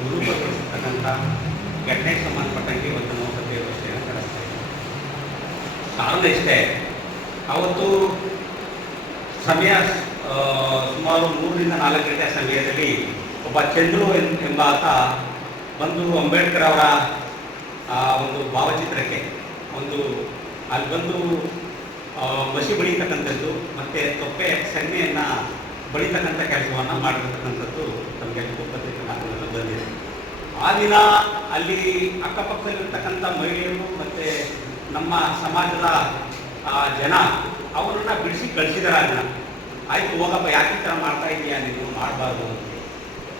ವಿರೂಪಗೊಳಿಸತಕ್ಕಂಥ ಘಟನೆಗೆ ಸಂಬಂಧಪಟ್ಟಂಗೆ ಇವತ್ತು ನಾವು ಸಭೆಗೋಷ್ಠಿಯನ್ನು ನಡೆಸ್ತಾ ಇದ್ದೀವಿ. ಕಾರಣ ಇಷ್ಟೇ, ಅವತ್ತು ಸಮಯ ಸುಮಾರು 3-4 ಗಂಟೆ ಸಮಯದಲ್ಲಿ ಒಬ್ಬ ಚಂದ್ರು ಎಂಬಾತ ಬಂದು ಅಂಬೇಡ್ಕರ್ ಅವರ ಒಂದು ಭಾವಚಿತ್ರಕ್ಕೆ ಅಲ್ಲಿ ಬಂದು ಮಸಿ ಬಳಿತಕ್ಕಂಥದ್ದು ಮತ್ತು ತೊಪ್ಪೆ ಸನ್ನೆಯನ್ನು ಬಳಿತಕ್ಕಂಥ ಕೆಲಸವನ್ನು ಮಾಡಿರ್ತಕ್ಕಂಥದ್ದು ನಮಗೆ ಪತ್ರಿಕೆ ಮಾಧ್ಯಮದಲ್ಲಿ ಬಂದಿದೆ. ಆ ದಿನ ಅಲ್ಲಿ ಅಕ್ಕಪಕ್ಕದಲ್ಲಿರ್ತಕ್ಕಂಥ ಮಹಿಳೆಯರು ಮತ್ತು ನಮ್ಮ ಸಮಾಜದ ಜನ ಅವರನ್ನು ಬಿಡಿಸಿ ಕಳಿಸಿದಾರೆ. ಅದನ್ನು ಆಯಿತು ಹೋಗಪ್ಪ, ಯಾಕೆ ಈ ಥರ ಮಾಡ್ತಾ ಇದೆಯಾ, ನೀನು ಮಾಡಬಾರ್ದು ಅಂತ.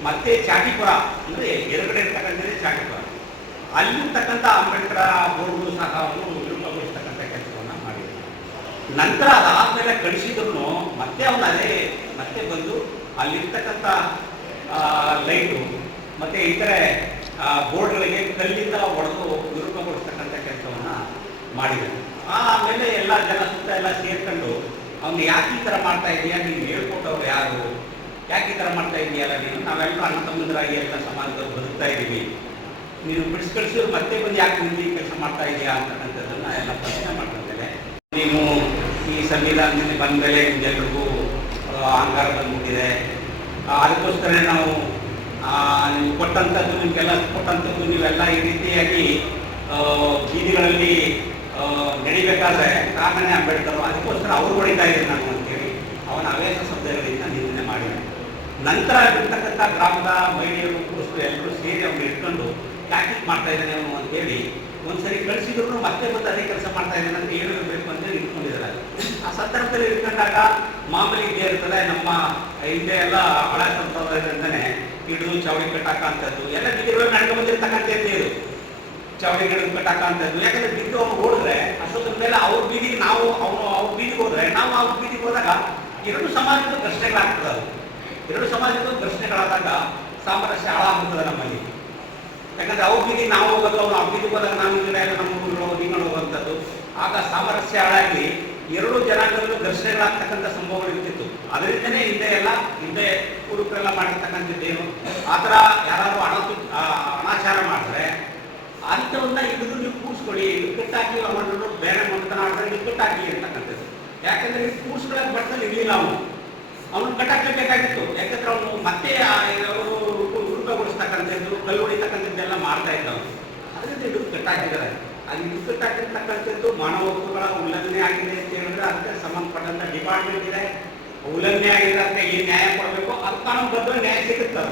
ಮತ್ತು ಚಾಟಿಪುರ ಅಂದರೆ ಎದುರುಗಡೆ ಇರ್ತಕ್ಕಂಥದ್ದೇ ಚಾಟಿಪುರ, ಅಲ್ಲಿರ್ತಕ್ಕಂಥ ಅಂಬೇಡ್ಕರ್ ಬೋರ್ಡ್ಗಳು ಸಹ ಅವರು ವಿರೂಪಗೊಳಿಸ್ತಕ್ಕಂಥ ಕೆಲಸವನ್ನು ಮಾಡಿದರು. ನಂತರ ಅದಾದಮೇಲೆ ಕಳಿಸಿದ್ರು ಮತ್ತೆ ಮತ್ತೆ ಬಂದು ಅಲ್ಲಿರ್ತಕ್ಕಂಥ ಲೈಟು ಮತ್ತು ಇತರೆ ಬೋರ್ಡ್ಗಳಿಗೆ ಕಲ್ಲಿಂದ ಹೊಡೆದು ವಿರೂಪಗೊಳಿಸ್ತಕ್ಕಂಥ ಕೆಲಸವನ್ನು ಮಾಡಿದರು. ಆಮೇಲೆ ಎಲ್ಲ ಜನ ಸುತ್ತ ಎಲ್ಲ ಸೇರ್ಕೊಂಡು ಅವ್ನು ಯಾಕೆ ಈ ಥರ ಮಾಡ್ತಾ ಇದೆಯಾ, ನೀನು ಹೇಳ್ಕೊಟ್ಟವ್ರು ಯಾರು, ಯಾಕೆ ಈ ಥರ ಮಾಡ್ತಾ ಇದೆಯಲ್ಲ ನೀನು, ನಾವೆಲ್ಲರೂ ಅಣ್ಣ ತಮ್ಮಂದರಾಗಿ ಎಲ್ಲ ಸಮಾಜದಲ್ಲಿ ಬದುಕ್ತಾ ಇದ್ದೀವಿ, ನೀನು ಬಿಡಿಸಿ ಕಳಿಸಿದ್ರು ಮತ್ತೆ ಬಂದು ಯಾಕೆ ನಿಮಗೆ ಈ ಕೆಲಸ ಮಾಡ್ತಾ ಇದೆಯಾ ಅಂತಕ್ಕಂಥದ್ದನ್ನು ಎಲ್ಲ ಪ್ರಶ್ನೆ ಮಾಡ್ಕೊಂಡೇನೆ. ನೀವು ಈ ಸಂವಿಧಾನದಲ್ಲಿ ಬಂದ ಮೇಲೆ ನಿಮ್ಗೆಲ್ರಿಗೂ ಅಹಂಕಾರ ಬಂದ್ಬಿಟ್ಟಿದೆ, ಅದಕ್ಕೋಸ್ಕರ ನಾವು ನೀವು ಕೊಟ್ಟಂಥದ್ದು ನಿಮಗೆಲ್ಲ ಕೊಟ್ಟಂಥದ್ದು ನೀವೆಲ್ಲ ಈ ರೀತಿಯಾಗಿ ಬೀದಿಗಳಲ್ಲಿ ನಡಿಬೇಕಾದ್ರೆ ಕಾರಣನೇ ಅಂಬೇಡ್ಕರ್, ಅದಕ್ಕೋಸ್ಕರ ಅವ್ರು ಹೊಡಿತಾ ಇದ್ದೀನಿ ನಾನು ಅಂತೇಳಿ ಅವನ ಅವೇಶ ಶಬ್ದಗಳಿಂದ ನಿಂದನೆ ಮಾಡಿದೆ. ನಂತರ ಇರ್ತಕ್ಕಂಥ ಗ್ರಾಮದ ಮಹಿಳೆಯರು ಪುರುಷರು ಎಲ್ಲರೂ ಸೇರಿ ಅವ್ರು ಇಟ್ಕೊಂಡು ಯಾಕೆ ಮಾಡ್ತಾ ಇದ್ದಾನೆ ಅವನು ಅಂತೇಳಿ ಒಂದ್ಸರಿ ಕಳಿಸಿದ್ರು ಮತ್ತೆ ಬಂದು ಅದೇ ಕೆಲಸ ಮಾಡ್ತಾ ಇದ್ದಾನೆ ಅಂತ ಹೇಳಿರ್ಬೇಕು ಅಂತ ಇಟ್ಕೊಂಡಿದ್ದಾರೆ. ಆ ಸಂದರ್ಭದಲ್ಲಿ ಇಟ್ಕೊಂಡಾಗ ಮಾಮೂಲಿ ಇದ್ದೇ ಇರ್ತದೆ, ನಮ್ಮ ಹಿಂದೆ ಎಲ್ಲ ಹಳ ಸಂಪ್ರದಾಯದಿಂದನೇ ಹಿಡಿದು ಚೌಡಿ ಕಟ್ಟಾಕಂಥದ್ದು ಎಲ್ಲ ಬೀದಿಗಳಲ್ಲಿ ನಡ್ಕೊಂಡು ಬಂದಿರ್ತಕ್ಕಂಥದ್ದೇ ಇದು, ಚೌಡಿ ಗಿಡದ ಕಟ್ಟಾಕಂಥದ್ದು. ಯಾಕಂದ್ರೆ ಬಿದ್ದು ಅವ್ರು ಓಡಿದ್ರೆ ಅಷ್ಟೊಂದ್ರ ಮೇಲೆ ಅವ್ರ ಬೀದಿಗೆ ಅವ್ರ ಬೀದಿಗೆ ಹೋದ್ರೆ ನಾವು ಅವ್ರ ಬೀದಿಗೆ ಹೋದಾಗ ಎರಡು ಸಮಾಜದ ಘರ್ಷಣೆಗಳಾಗ್ತದೆ. ಅದು ಎರಡು ಸಮಾಜದ ಘರ್ಷಣೆಗಳಾದಾಗ ಸಾಮರಸ್ಯ ಹಾಳಾಗ್ತದೆ ನಮ್ಮಲ್ಲಿ. ಯಾಕಂದ್ರೆ ಅವ್ರ ಬೀದಿಗೆ ನಾವು ಹೋಗೋದು, ಅವ್ರು ಅವ್ರ ಬೀದಿಗೆ ಹೋದಾಗ ನಾವು ಎಲ್ಲ ನಮ್ಮ ಊರುಗಳು ಹಿಂಗಳು ಹೋಗುವಂಥದ್ದು, ಆಗ ಸಾಮರಸ್ಯ ಹಾಳಾಗಿ ಎರಡು ಜನಾಂಗಗಳು ಘರ್ಷಣೆಗಳಾಗ್ತಕ್ಕಂಥ ಸಂಭವಗಳು ಇರ್ತಿತ್ತು. ಅದರಿಂದನೇ ಹಿಂದೆ ಕುರುಕರೆಲ್ಲ ಮಾಡಿರ್ತಕ್ಕಂಥದ್ದೇನು, ಆ ಥರ ಯಾರಾದ್ರೂ ಅನಾಚಾರ ಮಾಡಿದ್ರೆ ಅಂಥವನ್ನ ಹಿಡಿದು ನೀವು ಕೂರಿಸ್ಕೊಳ್ಳಿ, ಕಟ್ಟಾಕಿ ಅವರನ್ನು ಬೇರೆ ಮಂತನ ಆಡಿದ್ರೆ ಕಟ್ಟಾಕಿ ಅಂತಕ್ಕಂಥದ್ದು. ಯಾಕಂದ್ರೆ ಕೂರಿಸ್ಕೊಳ್ಳೋಕೆ ಬರ್ತಲ್ಲಿ ಇರಲಿಲ್ಲ, ಅವನು ಕಟ್ಟಾಕಬೇಕಾಗಿತ್ತು. ಯಾಕಂದ್ರೆ ಅವನು ಮತ್ತೆ ಅವರು ವಿರೂಪಗೊಳಿಸ್ತಕ್ಕಂಥದ್ದು, ಕಲ್ಲು ಹೊಡಿತಕ್ಕಂಥದ್ದೆಲ್ಲ ಮಾಡ್ತಾ ಇದ್ದವನು, ಅದರಿಂದ ಹಿಡಿದು ಕಟ್ಟಾಕಿದ್ದಾರೆ. ಅದು ಹಿಡಿದು ಕಟ್ಟಾಕಿರ್ತಕ್ಕಂಥದ್ದು ಮಾನವ ಹಕ್ಕುಗಳ ಉಲ್ಲಂಘನೆ ಆಗಿದೆ ಅಂತ ಹೇಳಿದ್ರೆ ಅದಕ್ಕೆ ಸಂಬಂಧಪಟ್ಟಂಥ ಡಿಪಾರ್ಟ್ಮೆಂಟ್ ಇದೆ, ಉಲ್ಲಂಘನೆ ಆಗಿದೆ ಅಂತ ಏನು ನ್ಯಾಯ ಕೊಡಬೇಕು ಅದು ಕಾನೂನುಬದ್ಧ ನ್ಯಾಯ ಸಿಗುತ್ತೆ.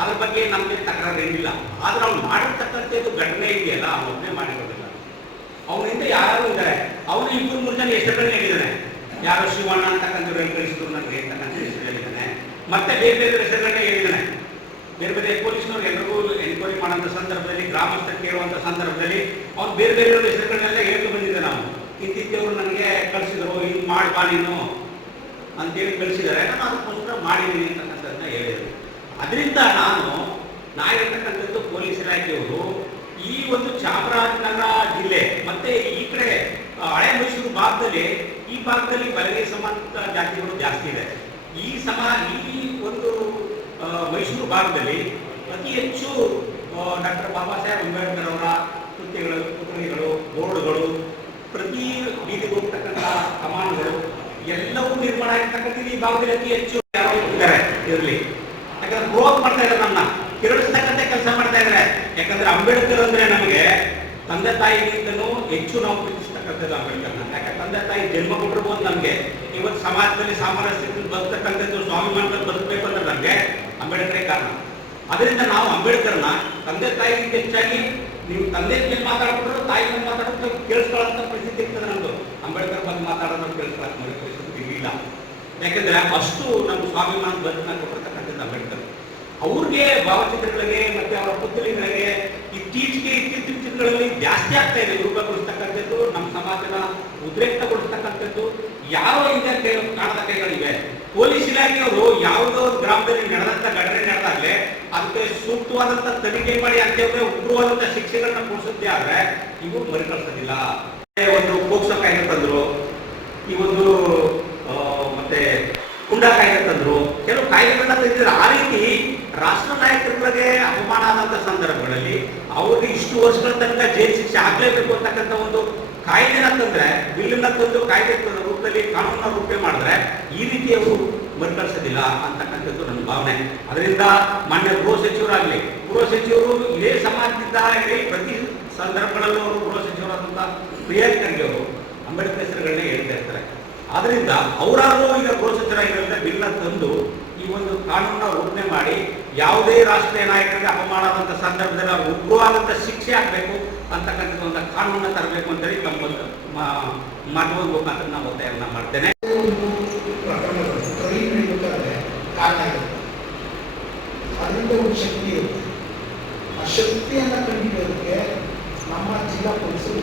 ಅದ್ರ ಬಗ್ಗೆ ನಮಗೆ ತಕರಾರು ಏನಿಲ್ಲ. ಆದ್ರೆ ಅವ್ನು ಮಾಡಿರ್ತಕ್ಕಂಥದ್ದು ಘಟನೆ ಇದೆಯಲ್ಲ, ಅವನೇ ಮಾಡಿರೋದಿಲ್ಲ. ಅವನಿಂದ ಯಾರು ಇದ್ದಾರೆ, ಅವನು 2-3 ಜನ ಹೆಸರುಗಳನ್ನ ಹೇಳಿದ್ದಾನೆ. ಯಾರೋ ಶಿವಣ್ಣ ಅಂತಕ್ಕಂಥವ್ರು ಕಳಿಸಿದ್ರು ನನಗೆ ಅಂತಕ್ಕಂಥ ಹೆಸರು ಹೇಳಿದ್ದಾನೆ. ಮತ್ತೆ ಬೇರೆ ಬೇರೆ ಹೆಸರುಗಳನ್ನ ಹೇಳಿದ್ದಾನೆ. ಬೇರೆ ಬೇರೆ ಪೊಲೀಸ್ನವ್ರು ಎಲ್ಲರಿಗೂ ಎನ್ಕ್ವೈರಿ ಮಾಡುವಂಥ ಸಂದರ್ಭದಲ್ಲಿ, ಗ್ರಾಮಸ್ಥರು ಕೇಳುವಂಥ ಸಂದರ್ಭದಲ್ಲಿ ಅವ್ನು ಬೇರೆ ಬೇರೆ ಹೆಸರುಗಳನ್ನೆಲ್ಲ ಹೇಳ್ಕೊಂಡು ಬಂದಿದ್ದಾನೆ. ನಾವು ಇಂತಿದ್ದವರು ನನಗೆ ಕಳಿಸಿದ್ರು, ಹಿಂಗೆ ಮಾಡ್ಬಾ ನೀನು ಅಂತೇಳಿ ಕಳಿಸಿದ್ದಾರೆ, ನಾನು ಅದಕ್ಕೋಸ್ಕರ ಮಾಡಿದ್ದೀನಿ ಅಂತಕ್ಕಂಥದ್ದನ್ನ ಹೇಳಿದರು. ಅದರಿಂದ ನಾ ಇರತಕ್ಕಂಥದ್ದು ಪೊಲೀಸ್ ಇಲಾಖೆಯವರು ಈ ಒಂದು ಚಾಮರಾಜನಗರ ಜಿಲ್ಲೆ ಮತ್ತೆ ಈ ಕಡೆ ಹಳೆ ಮೈಸೂರು ಭಾಗದಲ್ಲಿ, ಈ ಭಾಗದಲ್ಲಿ ಬಲಗೈ ಸಮಾನ ಜಾತಿಗಳು ಜಾಸ್ತಿ ಇದೆ. ಈ ಒಂದು ಮೈಸೂರು ಭಾಗದಲ್ಲಿ ಅತಿ ಹೆಚ್ಚು ಡಾಕ್ಟರ್ ಬಾಬಾ ಸಾಹೇಬ್ ಅಂಬೇಡ್ಕರ್ ಅವರ ಪುತ್ಥಳಿಗಳು, ಬೋರ್ಡ್ಗಳು, ಪ್ರತಿ ಬೀದಿಗೆ ಹೋಗ್ತಕ್ಕಂಥ ಕಮಾನುಗಳು ಎಲ್ಲವೂ ನಿರ್ಮಾಣ ಆಗಿರ್ತಕ್ಕಂಥದ್ದು ಈ ಭಾಗದಲ್ಲಿ ಅತಿ ಹೆಚ್ಚು ಯಾರೋ ಇದ್ದಾರೆ ಇರಲಿ. ಯಾಕಂದ್ರೆ ಗ್ರೋತ್ ಮಾಡ್ತಾ ಇದ್ದಾರೆ, ನನ್ನ ಕೆರಳಿಸ್ತಕ್ಕಂಥ ಕೆಲಸ ಮಾಡ್ತಾ ಇದ್ದಾರೆ. ಯಾಕಂದ್ರೆ ಅಂಬೇಡ್ಕರ್ ಅಂದ್ರೆ ನಮಗೆ ತಂದೆ ತಾಯಿಗಿಂತಲೂ ಹೆಚ್ಚು ನಾವು ಪ್ರೀತಿಸ್ತಕ್ಕಂಥದ್ದು ಅಂಬೇಡ್ಕರ್ನ. ಯಾಕಂದ್ರೆ ತಂದೆ ತಾಯಿ ಜನ್ಮ ಕೊಟ್ಟಿರ್ಬೋದು ನಮಗೆ, ಇವತ್ತು ಸಮಾಜದಲ್ಲಿ ಸಾಮರಸ್ಯದಲ್ಲಿ ಬದುಕ್ತಕ್ಕಂಥದ್ದು, ಸ್ವಾಭಿಮಾನದಲ್ಲಿ ಬದುಕಬೇಕು ಅಂದ್ರೆ ನಮಗೆ ಅಂಬೇಡ್ಕರೇ ಕಾರಣ. ಅದರಿಂದ ನಾವು ಅಂಬೇಡ್ಕರ್ನ ತಂದೆ ತಾಯಿಗಿಂತ ಹೆಚ್ಚಾಗಿ, ನೀವು ತಂದೆ ಮೇಲೆ ಮಾತಾಡ್ಬಿಟ್ರು ತಾಯಿ ಮೇಲೆ ಮಾತಾಡೋದು ಕೇಳಿಸ್ಕೊಳ್ಳೋಂಥ ಪರಿಸ್ಥಿತಿ ಇರ್ತದೆ ನಮ್ಮದು. ಅಂಬೇಡ್ಕರ್ ಬಗ್ಗೆ ಮಾತಾಡೋದು ಕೇಳಿಸ್ಕೊಳ್ಳೋಕೆ ಪರಿಸ್ಥಿತಿ ಇಲ್ಲ. ಯಾಕಂದ್ರೆ ಅಷ್ಟು ನಮ್ಮ ಸ್ವಾಭಿಮಾನ ಬದುಕನ್ನ ಕೊಟ್ಟಿರ್ತಕ್ಕಂಥದ್ದು ಅಂಬೇಡ್ಕರ್. ಅವ್ರಿಗೆ ಭಾವಚಿತ್ರಗಳಿಗೆ ಮತ್ತೆ ಅವರ ಪುತ್ಥಳಿಗಳಿಗೆ ಇತ್ತೀಚಿನ ದಿನಗಳಲ್ಲಿ ಜಾಸ್ತಿ ಆಗ್ತಾ ಇದೆ ವಿರೂಪಗೊಳಿಸ್ತಕ್ಕಂಥದ್ದು, ನಮ್ಮ ಸಮಾಜನ ಉದ್ರೇಕ್ತಗೊಳಿಸ್ತಕ್ಕಂಥದ್ದು. ಯಾರೋ ಹಿಂದೆ ಕಾಣದ ಕೈಗಳಿವೆ. ಪೊಲೀಸ್ ಇಲಾಖೆಯವರು ಯಾವುದೋ ಗ್ರಾಮದಲ್ಲಿ ನಡೆದಂತ ಘಟನೆ ನಡೆದಾಗಲೇ ಅದಕ್ಕೆ ಸೂಕ್ತವಾದಂತ ತನಿಖೆ ಮಾಡಿ ಅಂತೇಳಿದ್ರೆ ಉಗ್ರವಾದಂತ ಶಿಕ್ಷೆಗಳನ್ನ ಕೊಡಿಸುತ್ತೆ. ಆದ್ರೆ ಇವು ಮರುಕಳಿಸೋದಿಲ್ಲ. ಒಂದು ಪೋಕ್ಸೋ ಕಾಯ್ದೆ ತಂದ್ರು, ಈ ಒಂದು ಮತ್ತೆ ಕುಂಡ ಕಾಯ್ದೆ ತಂದ್ರು, ಕೆಲವು ಕಾಯ್ದೆಗಳನ್ನ ತಂದಿದ್ದಾರೆ. ಆ ರೀತಿ ರಾಷ್ಟ್ರ ನಾಯಕರುಗಳಿಗೆ ಅವಮಾನ ಆದಂತ ಸಂದರ್ಭಗಳಲ್ಲಿ ಅವ್ರಿಗೆ ಇಷ್ಟು ವರ್ಷಗಳ ತನಕ ಜೈಲು ಶಿಕ್ಷೆ ಆಗ್ಲೇಬೇಕು ಅಂತಕ್ಕಂಥ ಒಂದು ಕಾಯ್ದೆನ ತಂದ್ರೆ, ಬಿಲ್ಲನ್ನ ತಂದು ಕಾಯ್ದೆ ರೂಪದಲ್ಲಿ ಕಾನೂನ ರೂಪೆ ಮಾಡಿದ್ರೆ ಈ ರೀತಿ ಅವರು ಮರುಕಳಿಸೋದಿಲ್ಲ ಅಂತಕ್ಕಂಥದ್ದು ನನ್ನ ಭಾವನೆ. ಅದರಿಂದ ಮಾನ್ಯ ಗೃಹ ಸಚಿವರಾಗಲಿ, ಗೃಹ ಸಚಿವರು ಇದೇ ಸಮಾಜದಿಂದ ಪ್ರತಿ ಸಂದರ್ಭಗಳಲ್ಲೂ ಅವರು ಗೃಹ ಸಚಿವರಾದಂತಹ ಪ್ರಿಯಾಂಕ್ ಖರ್ಗೆ ಅವರು ಅಂಬೇಡ್ಕರ್ ಹೆಸರುಗಳನ್ನೇ ಹೇಳ್ತಾ ಇರ್ತಾರೆ. ಆದ್ರಿಂದ ಅವರಾದರೂ ಈಗ ಗೃಹ ಸಚಿವರಾಗಿರೋದ್ರಿಂದ ಬಿಲ್ನ ತಂದು ಈ ಒಂದು ಕಾನೂನನ್ನ ರೂಪಣೆ ಮಾಡಿ ಯಾವುದೇ ರಾಷ್ಟ್ರೀಯ ನಾಯಕರಿಗೆ ಅಪಮಾನ ಆದಂಥ ಸಂದರ್ಭದಲ್ಲಿ ಅವ್ರು ಉಗ್ರವಾದಂಥ ಶಿಕ್ಷೆ ಆಗಬೇಕು ಅಂತಕ್ಕಂಥ ಒಂದು ಕಾನೂನನ್ನ ತರಬೇಕು ಅಂತೇಳಿ ನಮ್ಮ ಮಾಧ್ಯಮದ ಮುಖಾಂತರ ನಾನು ಒತ್ತಾಯವನ್ನು ಮಾಡ್ತೇನೆ. ಅದರಿಂದ ಒಂದು ಶಕ್ತಿ ಇರುತ್ತೆ. ಆ ಶಕ್ತಿಯನ್ನು ಕಂಡುಹಿಡಿಯೋದಕ್ಕೆ ನಮ್ಮ ಜಿಲ್ಲಾ ಪೊಲೀಸರು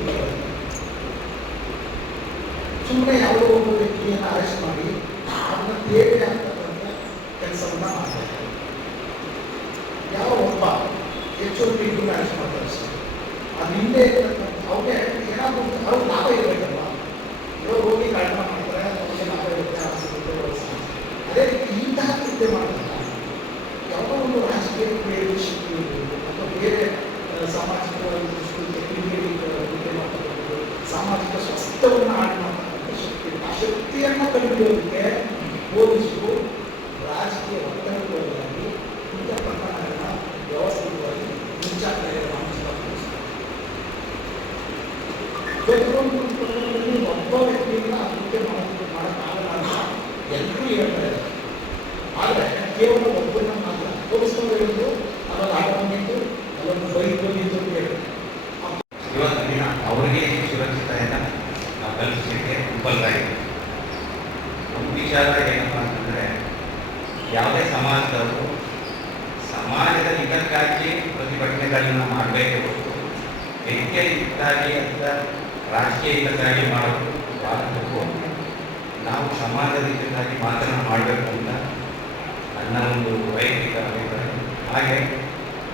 ಸುಮ್ಮನೆ ಯಾವುದೋ ಒಬ್ಬ ವ್ಯಕ್ತಿಯನ್ನು ಅರೆಸ್ಟ್ ಮಾಡಿ ಅದನ್ನ ತೇವೆ ಆಗ್ತಕ್ಕಂಥ ಕೆಲಸವನ್ನ ಮಾಡ್ತಾರೆ. ಯಾವ ಒಬ್ಬ ಹೆಚ್ಚುವರಿ ಅರೆಸ್ಟ್ ಮಾಡ್ತಾರೆ ಸರ್, ಅದು ಹಿಂದೆ ಅವ್ರಿಗೆ ಏನಾದರೂ ಅವ್ರು ಲಾಭ ಇರಬೇಕಲ್ವ. ಇವಾಗ ಹೋಗಿ ಕಳ್ತನ ಮಾಡ್ತಾರೆ, ಅವ್ರಿಗೆ ಲಾಭ ಇರುತ್ತೆ, ಅದೇ ರೀತಿ ಇಂತಹ ಕೃತ್ಯ ಮಾಡ್ತಾರೆ. ಯಾವುದೋ ಒಂದು ರಾಜಕೀಯ ಬೇರೆ ಶಕ್ತಿ ಇರ್ಬೋದು ಅಥವಾ ಬೇರೆ ಸಾಮಾಜಿಕ ಕೃತ್ಯ ಮಾಡ್ತಕ್ಕಂಥದ್ದು, ಸಾಮಾಜಿಕ ಸ್ವಾಸ್ಥ್ಯವನ್ನು ಹಾಳು ಮಾಡ್ತಕ್ಕಂಥ ಶಕ್ತಿ. ಆ ಶಕ್ತಿಯನ್ನು ಕಂಡುಹಿಡಿಯೋದಕ್ಕೆ ಪೊಲೀಸರು ರಾಜಕೀಯ ಒತ್ತಡಗಳಾಗಿ ಇಂಥ ಪ್ರಕರಣಗಳನ್ನ ವ್ಯವಸ್ಥಿತವಾಗಿ ಮುಂಚಾಗ್ರಹಿಗಳನ್ನು ಕೆಲವೊಂದು ಪ್ರಕರಣದಲ್ಲಿ ಒಬ್ಬ ವ್ಯಕ್ತಿಯಿಂದ ಆ ಕೃತ್ಯ ಮಾಡೋಕ್ಕಾಗಲ್ಲ ಅಂತ ಎಲ್ಲರೂ ಹೇಳ್ತಾರೆ. ಆದರೆ ಕೇವಲ ಒಬ್ಬರನ್ನ ಮಾತ್ರ ಪೊಲೀಸರು ಹೇಳಿದ್ರು, ಅವಾಗ ಆಟ ಬಂದಿತ್ತು, ಅಲ್ಲೊಂದು ಬೈಕ್ ಬಂದಿತ್ತು ಅಂತ ಹೇಳಿದ್ರು. ಇವತ್ತಿನ ಅವರಿಗೆ ಸುರಕ್ಷತೆಯನ್ನು ನಾವು ಕಲ್ಪಿಸಲಿಕ್ಕೆ ವಿಫಲರಾಗಿದೆ. ಒಂದು ವಿಚಾರ ಏನಪ್ಪ ಅಂತಂದರೆ, ಯಾವುದೇ ಸಮಾಜದವರು ಸಮಾಜದ ಹಿತಕ್ಕಾಗಿ ಪ್ರತಿಭಟನೆಗಳನ್ನು ಮಾಡಬೇಕೇ ಹೊರತು ವ್ಯಕ್ತಿಯ ಹಿತಕ್ಕಾಗಿ ಅಥವಾ ರಾಜಕೀಯ ಹಿತಕ್ಕಾಗಿ ಮಾಡೋದು ಭಾಳ ತಪ್ಪು. ನಾವು ಸಮಾಜದ ಹಿತಕ್ಕಾಗಿ ಮಾತ್ರ ಮಾಡಬೇಕು ಅಂತ ನನ್ನ ಒಂದು ವೈಯಕ್ತಿಕ ಅಭಿಪ್ರಾಯ. ಹಾಗೆ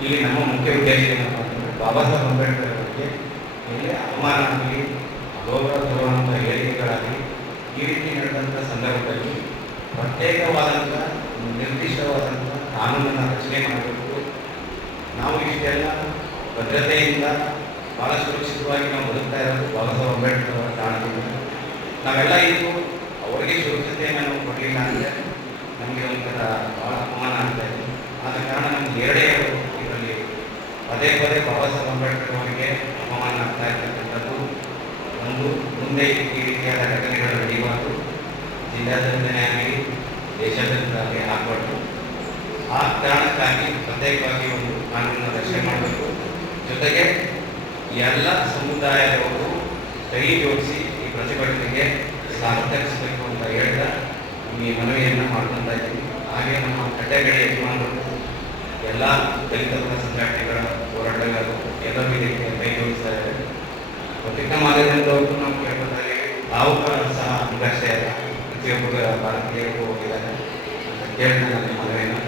ಇಲ್ಲಿ ನಮ್ಮ ಮುಖ್ಯ ಉದ್ದೇಶ ಏನಪ್ಪ ಅಂತಂದರೆ, ಬಾಬಾ ಸಾಹೇಬ್ ಅಂಬೇಡ್ಕರ್ ಅವರಿಗೆ ಎಲ್ಲೇ ಅವಮಾನ ಆಗಲಿ, ಗೌರವ ತರುವಂಥ ಹೇಳಿಕೆಗಳಾಗಲಿ ಈ ರೀತಿ ನಡೆದಂಥ ಸಂದರ್ಭದಲ್ಲಿ ಪ್ರತ್ಯೇಕವಾದಂಥ ನಿರ್ದಿಷ್ಟವಾದಂಥ ಕಾನೂನನ್ನು ರಚನೆ ಮಾಡಬೇಕು. ನಾವು ಇಷ್ಟೆಲ್ಲ ಭದ್ರತೆಯಿಂದ ಭಾಳ ಸುರಕ್ಷಿತವಾಗಿ ನಾವು ಬದುಕ್ತಾ ಇರೋದು ಬಾಬಾ ಸಾಹೇಬ್ ಅಂಬೇಡ್ಕರ್ ಅವರ ಕಾರಣದಿಂದ. ನಾವೆಲ್ಲ ಇದು ಅವರಿಗೆ ಸುರಕ್ಷತೆಯನ್ನು ನಾವು ಕೊಡಲಿಲ್ಲ ಅಂದರೆ ನಮಗೆ ಒಂಥರ ಭಾಳ ಅಪಮಾನ ಆಗ್ತಾ ಇದೆ. ಆದ ಕಾರಣ ನಮ್ಗೆ ಎರಡೇ ಇದರಲ್ಲಿ ಪದೇ ಪದೇ ಬಾಬಾ ಸಾಹೇಬ್ ಅಂಬೇಡ್ಕರ್ ಅವರಿಗೆ ಅಪಮಾನ ಆಗ್ತಾ ಇರ್ತಕ್ಕಂಥದ್ದು. ಒಂದು, ಮುಂದೆ ಈ ರೀತಿಯಾದ ಘಟನೆಗಳು ನಡೆಯಬಾರ್ದು, ಜಿಲ್ಲಾದ್ಯಂತನೇ ಆಗಲಿ ದೇಶಾದ್ಯಂತ ಆಗಬಾರ್ದು. ಆ ಕಾರಣಕ್ಕಾಗಿ ಪ್ರತ್ಯೇಕವಾಗಿ ಒಂದು ಕಾನೂನನ್ನು ರಚನೆ ಮಾಡಬೇಕು. ಜೊತೆಗೆ ಎಲ್ಲ ಸಮುದಾಯದವರು ಕೈ ಜೋಡಿಸಿ ಈ ಪ್ರತಿಭಟನೆಗೆ ಸಹಕರಿಸಬೇಕು ಅಂತ ಹೇಳ್ತಾ ಈ ಮನವಿಯನ್ನು ಮಾಡ್ಕೊತಾ ಇದ್ದೀವಿ. ಹಾಗೆ ನಮ್ಮ ಕಟ್ಟೆಗಡೆ ಯಜಮಾನರು ಎಲ್ಲ ದಲಿತ ಪರ ಸಂಘಟನೆಗಳ ಹೋರಾಟಗಾರರು ಎಲ್ಲರೂ ಇದಕ್ಕೆ ಕೈ ಜೋಡಿಸ್ತಾ ಇದ್ದಾರೆ. ಪತ್ರಿಕಾ ಮಾಧ್ಯಮದವರು ನಾವು ಕೇಳ್ಕೊತಾ ಇದ್ದೀವಿ, ತಾವು ಸಹ ಅಷ್ಟೇ ಅಲ್ಲ, ಪ್ರತಿಯೊಬ್ಬರು ಭಾರತೀಯರು ಹೋಗಿದ್ದಾರೆ ಅಂತ ಕೇಳ್ತಾ ನನ್ನ ಮನವಿಯನ್ನು